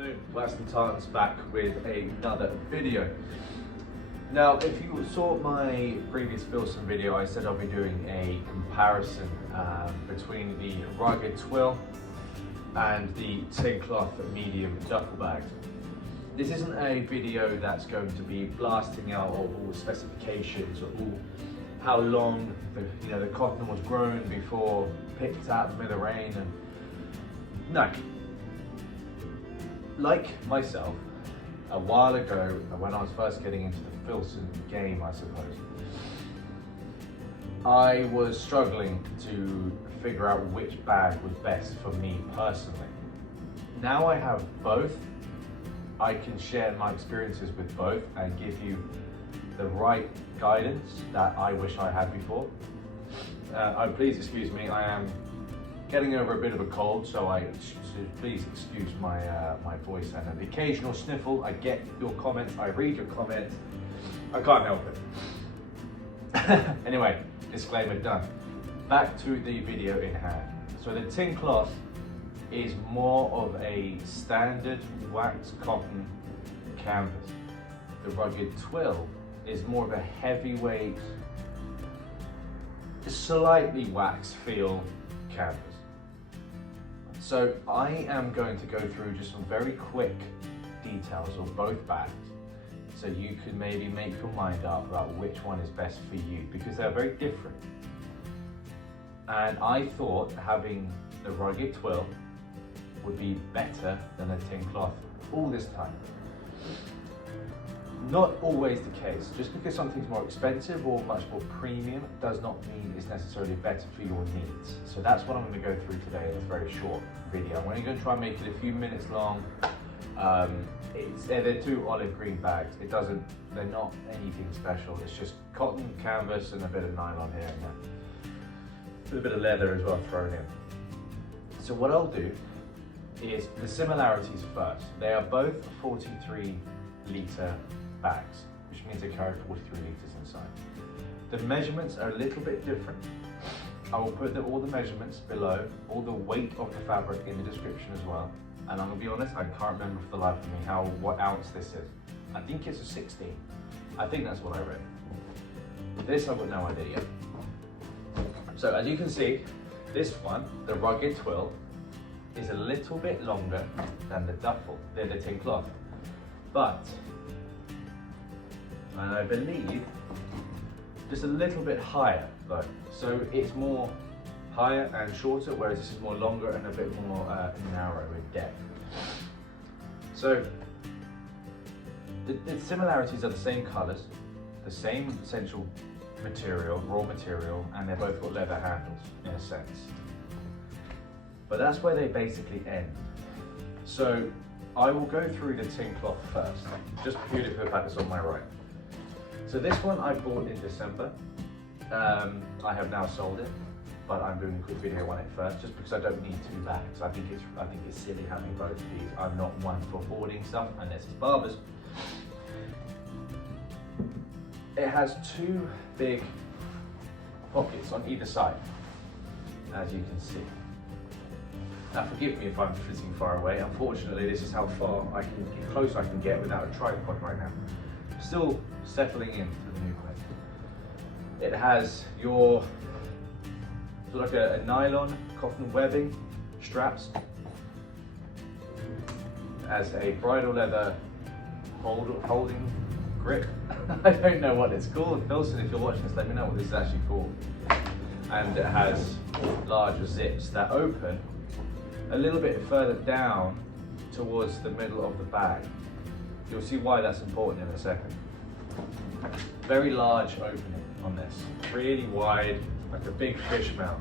afternoon, Western Tartans back with another video. Now, if you saw my previous Filson video, I said I'll be doing a comparison between the rugged Twill and the tin cloth medium duffel bag. This isn't a video that's going to be blasting out all the specifications or all how long the cotton was grown before picked out with the rain. And no. Like myself, a while ago, when I was first getting into the Filson game, I suppose, I was struggling to figure out which bag was best for me personally. Now I have both. I can share my experiences with both and give you the right guidance that I wish I had before. Please excuse me, I am getting over a bit of a cold, so please excuse my my voice and an occasional sniffle. I get your comments, I read your comments, I can't help it. Anyway, disclaimer done. Back to the video in hand. So the tin cloth is more of a standard waxed cotton canvas. The rugged Twill is more of a heavyweight, slightly wax feel canvas. So I am going to go through just some very quick details of both bags, so you can maybe make your mind up about which one is best for you, because they're very different. And I thought having the rugged Twill would be better than a tin cloth all this time. Not always the case. Just because something's more expensive or much more premium does not mean it's necessarily better for your needs. So that's what I'm going to go through today in this very short video. I'm only going to try and make it a few minutes long. They're two olive green bags. They're not anything special. It's just cotton, canvas, and a bit of nylon here and there. A bit of leather as well thrown in. So what I'll do is the similarities first. They are both 43 litre bags, which means they carry 43 litres inside. The measurements are a little bit different. I will put all the measurements below, all the weight of the fabric in the description as well. And I'm gonna be honest, I can't remember for the life of me what ounce this is. I think it's a 16. I think that's what I read. This I've got no idea yet. So as you can see, this one, the rugged Twill, is a little bit longer than the duffel, the tin cloth. But, and I believe, just a little bit higher though. So it's more higher and shorter, whereas this is more longer and a bit more narrow in depth. So the similarities are the same colours, the same essential material, raw material, and they've both got leather handles in a sense. But that's where they basically end. So I will go through the tin cloth first, just purely for the fact it's on my right. So this one I bought in December. I have now sold it, but I'm doing a quick video on it first, just because I don't need two bags. I think it's silly having both of these. I'm not one for hoarding stuff unless it's barbers. It has two big pockets on either side, as you can see. Now forgive me if I'm sitting far away. Unfortunately, this is how close I can get without a tripod right now. Still settling into the new place. It has your sort of like a nylon cotton webbing straps. It has a bridle leather holding grip. I don't know what it's called. Filson, if you're watching this, let me know what this is actually called. And it has larger zips that open a little bit further down towards the middle of the bag. You'll see why that's important in a second. Very large opening on this, really wide, like a big fish mouth.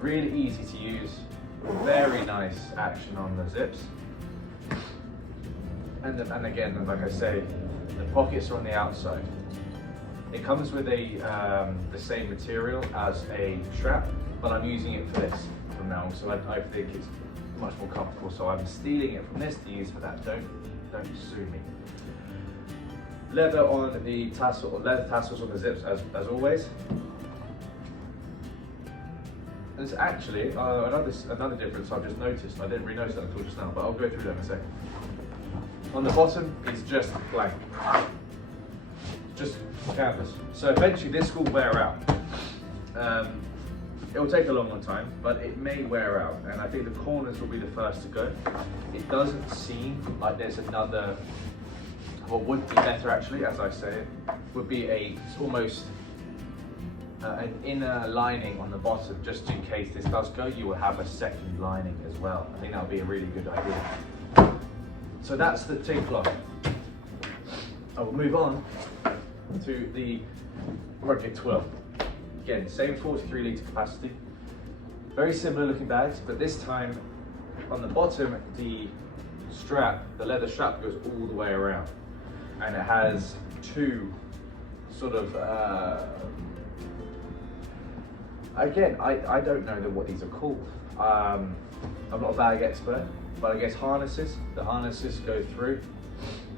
Really easy to use, very nice action on the zips. And again, like I say, the pockets are on the outside. It comes with the same material as a strap, but I'm using it for this from now on, so I think it's much more comfortable. So I'm stealing it from this to use for that. Don't sue me. Leather on the tassel, leather tassels on the zips as always. There's actually another difference I've just noticed. I didn't really notice that until just now, but I'll go through that in a second. On the bottom, it's just blank, just canvas. So eventually this will wear out. It will take a long time, but it may wear out, and I think the corners will be the first to go. It doesn't seem like there's another, what would be better actually, as I say it, would be almost an inner lining on the bottom, just in case this does go, you will have a second lining as well. I think that would be a really good idea. So that's the tin cloth. I will move on to the rugged twill. Again, same 43 litre capacity. Very similar looking bags, but this time on the bottom, the leather strap goes all the way around. And it has two sort of, again, I don't know what these are called. I'm not a bag expert, but I guess harnesses. The harnesses go through,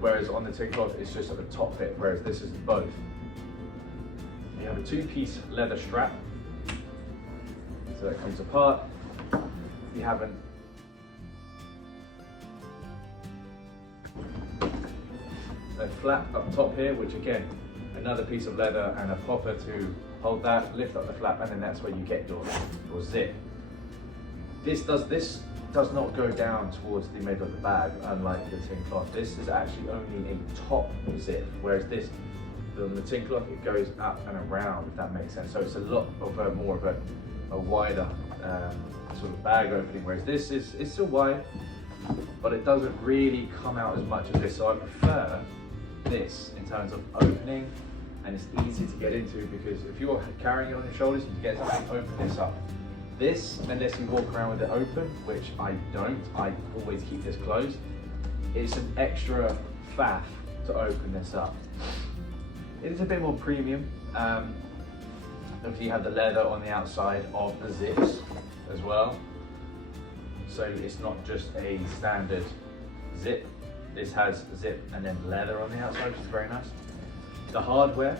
whereas on the tin cloth, it's just at the top bit, whereas this is both. You have a two-piece leather strap, so that comes apart. You have a flap up top here, which again, another piece of leather and a popper to hold that, lift up the flap, and then that's where you get your zip. This does not go down towards the middle of the bag, unlike the tin cloth. This is actually only a top zip, whereas this, the tin cloth, it goes up and around, if that makes sense. So it's a lot of more of a wider sort of bag opening, whereas this is still wide, but it doesn't really come out as much as this. So I prefer this in terms of opening, and it's easy to get into, because if you're carrying it on your shoulders, you get something, open this up. This, unless you walk around with it open, which I don't, I always keep this closed, it's an extra faff to open this up. It is a bit more premium. If you have the leather on the outside of the zips as well. So it's not just a standard zip. This has zip and then leather on the outside, which is very nice. The hardware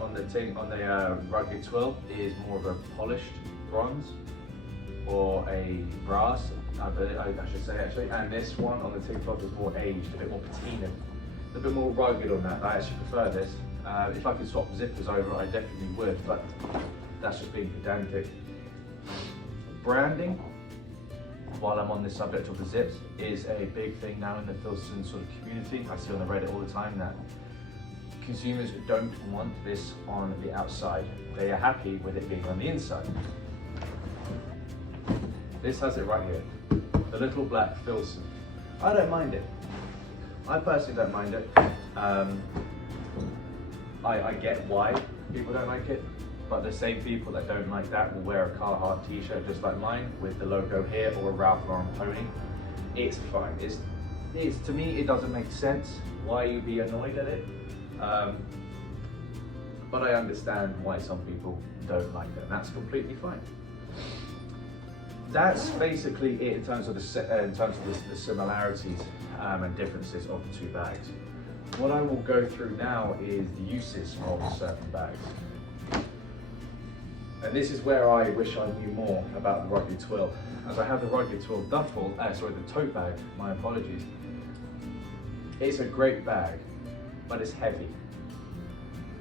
on the rugged twill is more of a polished bronze or a brass, I should say actually. And this one on the tin cloth is more aged, a bit more patina, a bit more rugged on that. I actually prefer this. If I could swap zippers over, I definitely would, but that's just being pedantic. Branding, while I'm on this subject of the zips, is a big thing now in the Filson sort of community. I see on the Reddit all the time that consumers don't want this on the outside. They are happy with it being on the inside. This has it right here, the little black Filson. I don't mind it. I personally don't mind it. I get why people don't like it, but the same people that don't like that will wear a Carhartt t-shirt just like mine with the logo here, or a Ralph Lauren pony. It's fine. It's to me, it doesn't make sense why you'd be annoyed at it, but I understand why some people don't like it, and that's completely fine. That's basically it in terms of the similarities and differences of the two bags. What I will go through now is the uses of certain bags. And this is where I wish I knew more about the rugged twill. As I have the rugged twill duffel, the tote bag, my apologies. It's a great bag, but it's heavy.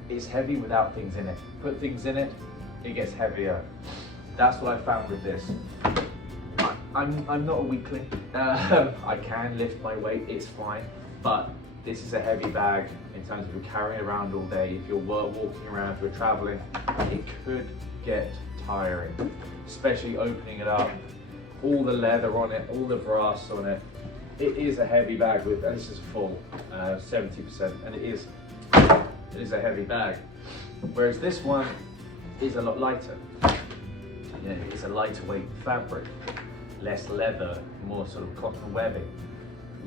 It's heavy without things in it. Put things in it, it gets heavier. That's what I found with this. I'm not a weakling. I can lift my weight, it's fine, but this is a heavy bag in terms of you're carrying around all day. If you're walking around, if you're traveling, it could get tiring, especially opening it up, all the leather on it, all the brass on it. It is a heavy bag and this is full, 70%, and it is a heavy bag. Whereas this one is a lot lighter. You know, it's a lighter weight fabric, less leather, more sort of cotton webbing.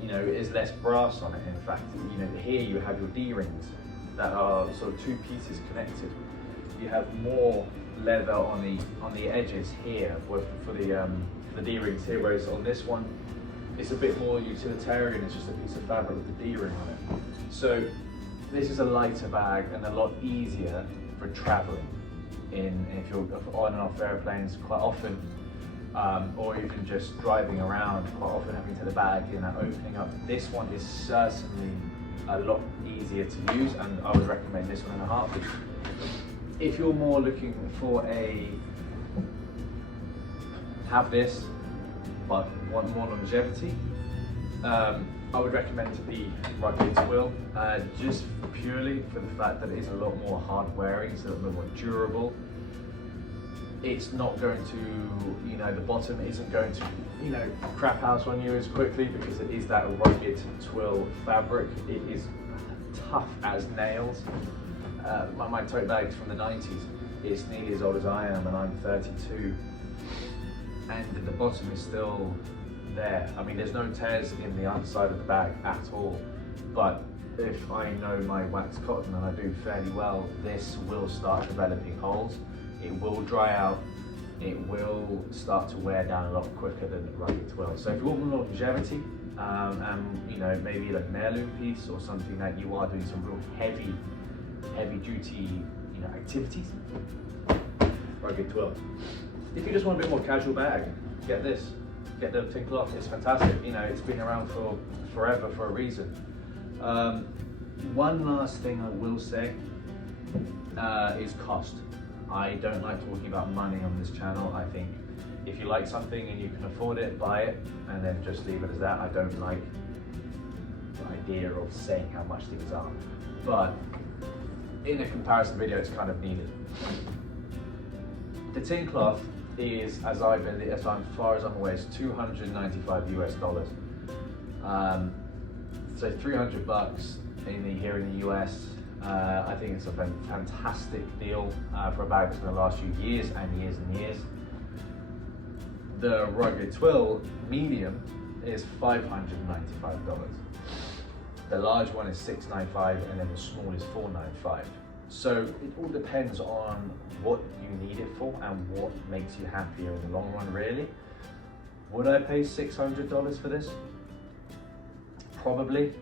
You know, it is less brass on it. In fact, you know, here you have your D-rings that are sort of two pieces connected. You have more leather on the edges here for the D-rings here, whereas on this one, it's a bit more utilitarian. It's just a piece of fabric with the D-ring on it. So this is a lighter bag and a lot easier for traveling. if you're on and off airplanes quite often, or even just driving around quite often, having to take the bag in and opening up. This one is certainly a lot easier to use, and I would recommend this one in a heartbeat. If you're more looking for have this but want more longevity, I would recommend the rugged Twill, just purely for the fact that it is a lot more hard wearing, it's a little bit more durable. It's not going to, the bottom isn't going to, crap house on you as quickly because it is that rugged Twill fabric. It is tough as nails. My tote bag's from the 90s. It's nearly as old as I am, and I'm 32. And the bottom is still there. I mean, there's no tears in the underside of the bag at all. But if I know my wax cotton, and I do fairly well, this will start developing holes. It will dry out. It will start to wear down a lot quicker than the rugged Twill. So if you want more longevity, and maybe like an heirloom piece or something that you are doing some real heavy duty, activities, rugged Twill. If you just want a bit more casual bag, get this. Get the tin cloth. It's fantastic. It's been around for forever for a reason. One last thing I will say is cost. I don't like talking about money on this channel. I think if you like something and you can afford it, buy it, and then just leave it as that. I don't like the idea of saying how much things are, but in a comparison video, it's kind of needed. The tin cloth is, as far as I'm aware, is $295 US. So $300 here in the US. I think it's a fantastic deal for a bag that's going to last you years and years and years. The rugged Twill medium is $595. The large one is $695, and then the small is $495. So it all depends on what you need it for and what makes you happier in the long run, really. Would I pay $600 for this? Probably,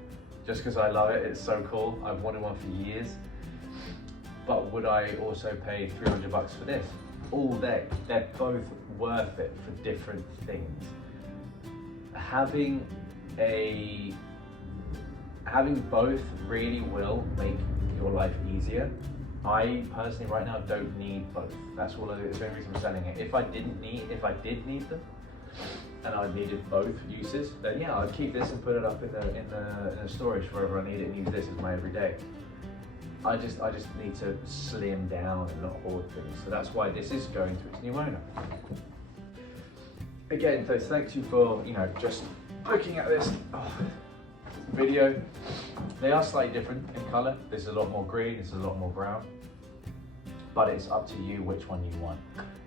just because I love it. It's so cool. I've wanted one for years. But would I also pay $300 for this? All day. They're both worth it for different things. Having both really will make your life easier. I personally right now don't need both. That's all I do. It's the only reason I'm selling it. If I did need them, and I needed both uses, then yeah, I'd keep this and put it up in the storage wherever I need it and use this as my everyday. I just need to slim down and not hoard things. So that's why this is going to its new owner. Again, so thank you for just looking at this video. They are slightly different in colour. This is a lot more green, this is a lot more brown. But it's up to you which one you want.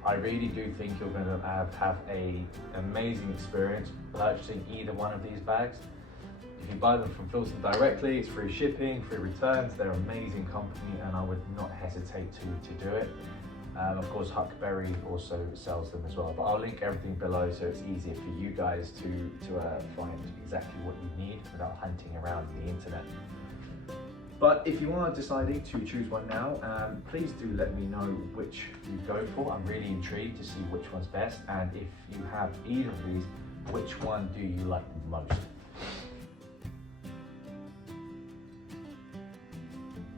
I really do think you're going to have an amazing experience purchasing either one of these bags. If you buy them from Filson directly, it's free shipping, free returns. They're an amazing company, and I would not hesitate to do it. Of course, Huckberry also sells them as well, but I'll link everything below so it's easier for you guys to find exactly what you need without hunting around the internet. But if you are deciding to choose one now, please do let me know which you go for. I'm really intrigued to see which one's best, and if you have either of these, which one do you like most?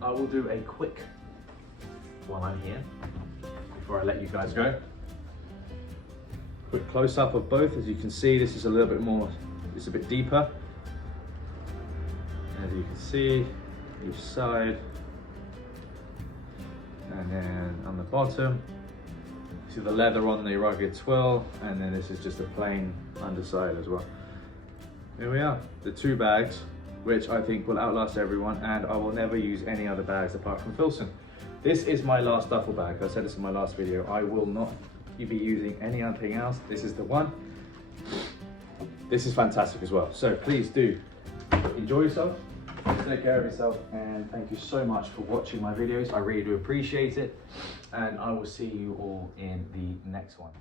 I will do a quick while I'm here before I let you guys go. Quick close up of both. As you can see, this is a little bit more, it's a bit deeper. As you can see, each side, and then on the bottom, see the leather on the rugged Twill, and then this is just a plain underside as well. Here we are, the two bags, which I think will outlast everyone, and I will never use any other bags apart from Filson. This is my last duffel bag. I said this in my last video. I will not be using anything else. This is the one. This is fantastic as well. So please do enjoy yourself, take care of yourself, and thank you so much for watching my videos. I really do appreciate it, and I will see you all in the next one.